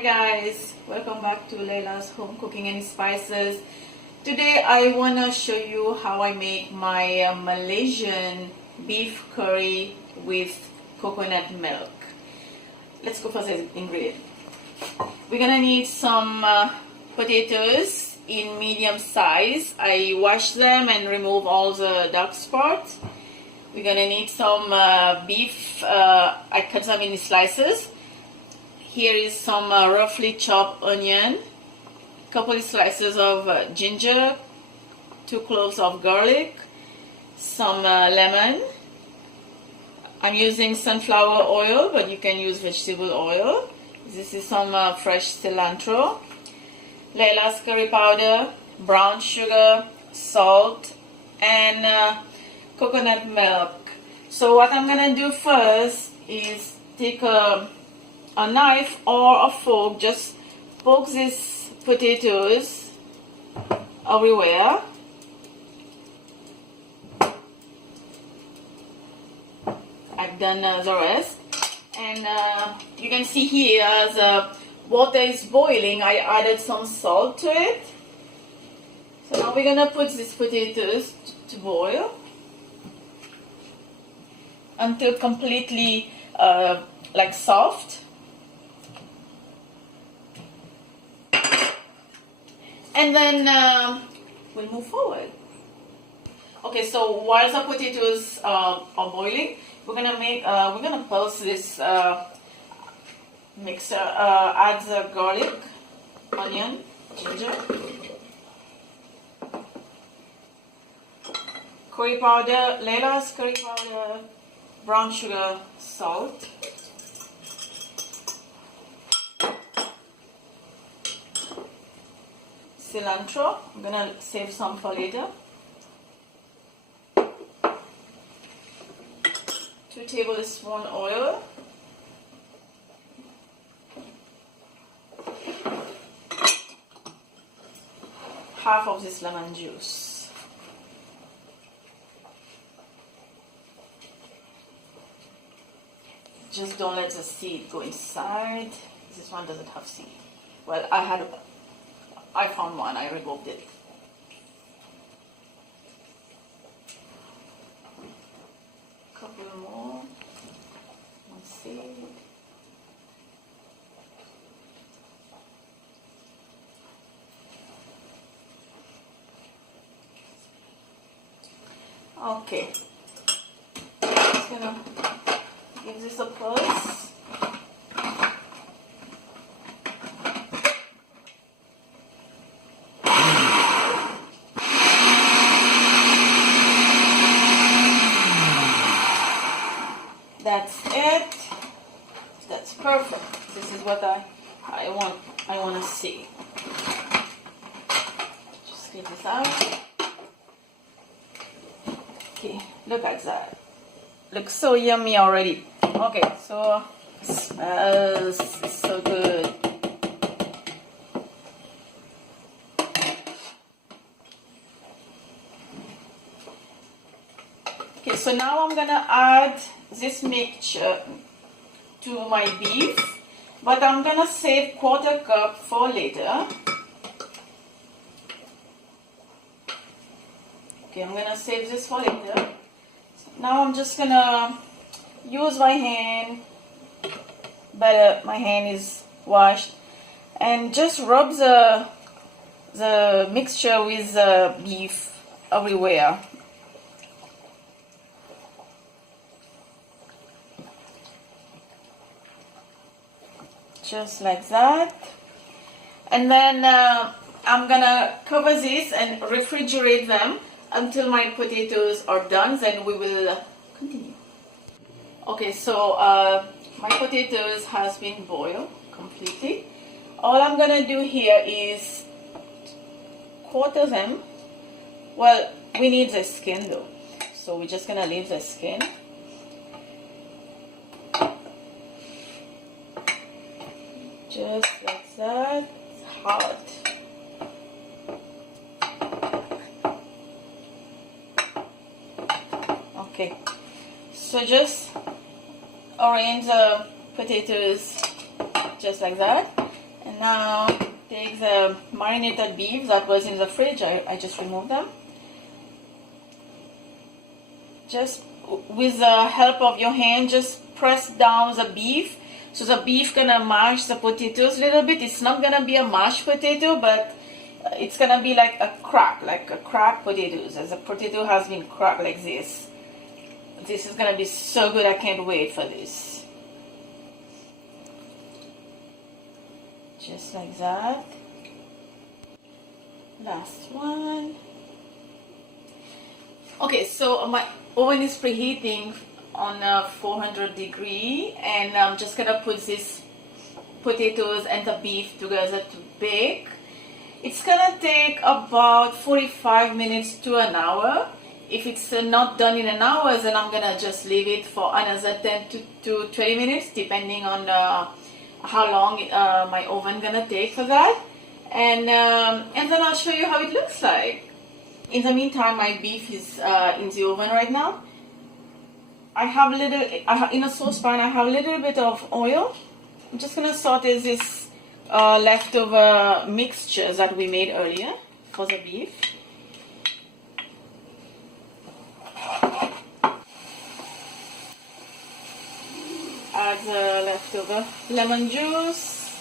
Hi guys, welcome back to Laila's Home Cooking and Spices. Today I want to show you how I make my Malaysian beef curry with coconut milk. Let's go for the ingredient. We're gonna need some potatoes in medium size. I wash them and remove all the dark spots. We're gonna need some beef. I cut them in slices. Here is some roughly chopped onion, couple of slices of ginger, 2 cloves of garlic, some lemon. I'm using sunflower oil, but you can use vegetable oil. This is some fresh cilantro, Laila's curry powder, brown sugar, salt, and coconut milk. So what I'm gonna do first is take a knife or a fork, just poke these potatoes everywhere. I've done the rest, and you can see here the water is boiling. I added some salt to it. So now we're gonna put these potatoes to boil until completely like soft. And then we'll move forward. Okay, so while the potatoes are boiling, we're gonna pulse this mixture. Add the garlic, onion, ginger, curry powder, Laila's curry powder, brown sugar, salt. Cilantro, I'm gonna save some for later. 2 tablespoons oil. Half of this lemon juice. Just don't let the seed go inside. This one doesn't have seed. Well, I found one, I removed it. Couple more. Let's see. Okay. Just gonna give this a pulse. That's it. That's perfect. This is what I want to see. Just get this out. Okay, look at that. Looks so yummy already. Okay, so smells so good. Okay, so now I'm gonna add this mixture to my beef, but I'm gonna save 1/4 cup for later. Okay, I'm gonna save this for later. So now I'm just gonna use my hand. Better, my hand is washed, and just rub the mixture with the beef everywhere. Just like that. And then I'm gonna cover this and refrigerate them until my potatoes are done. Then we will continue. Okay, so my potatoes has been boiled completely. All I'm gonna do here is quarter them. Well, we need the skin though, so we're just gonna leave the skin. Just like that. It's hot. Okay, so just arrange the potatoes just like that. now take the marinated beef that was in the fridge. I just removed them. Just with the help of your hand, just press down the beef. So the beef gonna mash the potatoes a little bit. It's not gonna be a mashed potato, but it's gonna be like a cracked potatoes. As the potato has been cracked like this. This is gonna be so good. I can't wait for this. Just like that. Last one. Okay, so my oven is preheating on 400 degree, and I'm just gonna put these potatoes and the beef together to bake. It's gonna take about 45 minutes to an hour. If it's not done in an hour, then I'm gonna just leave it for another 10 to 20 minutes, depending on how long my oven gonna take for that. And then I'll show you how it looks like. In the meantime, my beef is in the oven right now. In a saucepan, I have a little bit of oil. I'm just gonna saute this leftover mixture that we made earlier for the beef. Add the leftover lemon juice.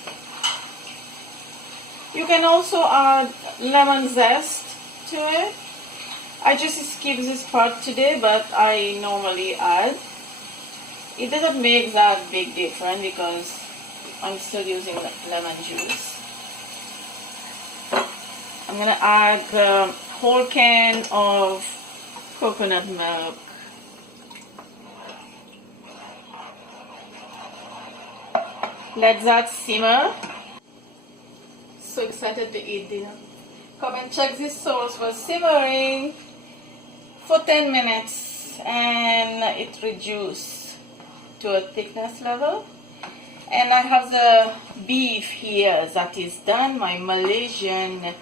You can also add lemon zest to it. I just skipped this part today, but I normally add. It doesn't make that big difference because I'm still using lemon juice. I'm gonna add the whole can of coconut milk. Let that simmer. So excited to eat dinner. Come and check this sauce was simmering for 10 minutes and it reduced to a thickness level. And I have the beef here that is done, my Malaysian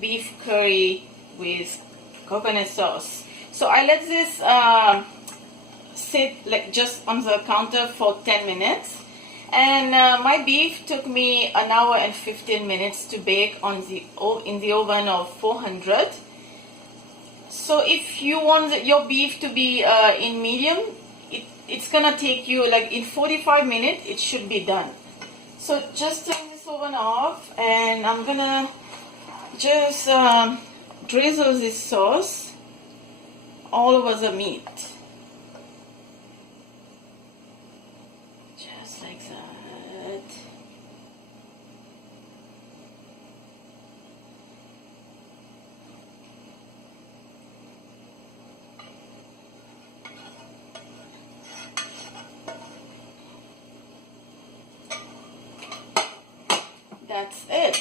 beef curry with coconut sauce. So I let this sit like just on the counter for 10 minutes. And my beef took me an hour and 15 minutes to bake in the oven of 400. So if you want your beef to be in medium, it's gonna take you like in 45 minutes it should be done. So just turn this oven off, and I'm gonna just drizzle this sauce all over the meat. Just like that. That's it.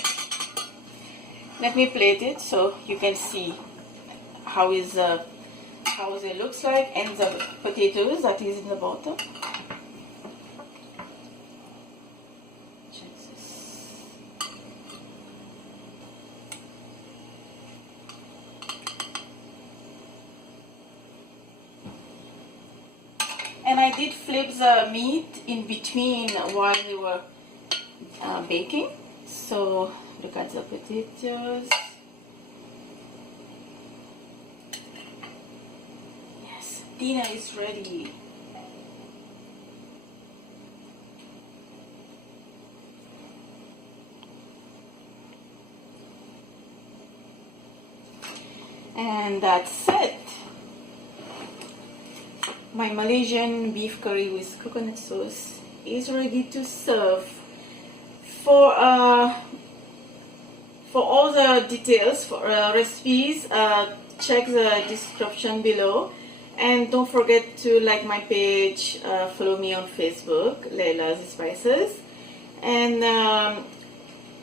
Let me plate it so you can see how it looks like, and the potatoes that is in the bottom. Check this. And I did flip the meat in between while they were baking. So look at the potatoes. Yes, dinner is ready. And that's it. My Malaysian beef curry with coconut sauce is ready to serve. For all the details, for recipes, check the description below, and don't forget to like my page, follow me on Facebook, Laila's Spices, and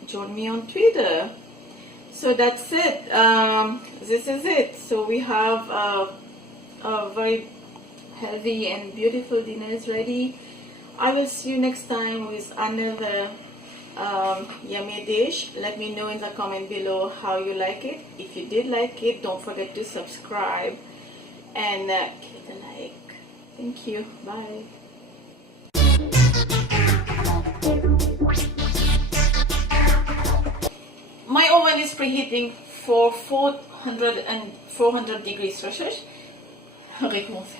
join me on Twitter. So that's it. This is it. So we have a very healthy and beautiful dinner is ready. I will see you next time with another yummy dish. Let me know in the comment below how you like it. If you did like it, don't forget to subscribe and give it a like. Thank you. Bye. preheating for 400 degrees Celsius. Recommencer.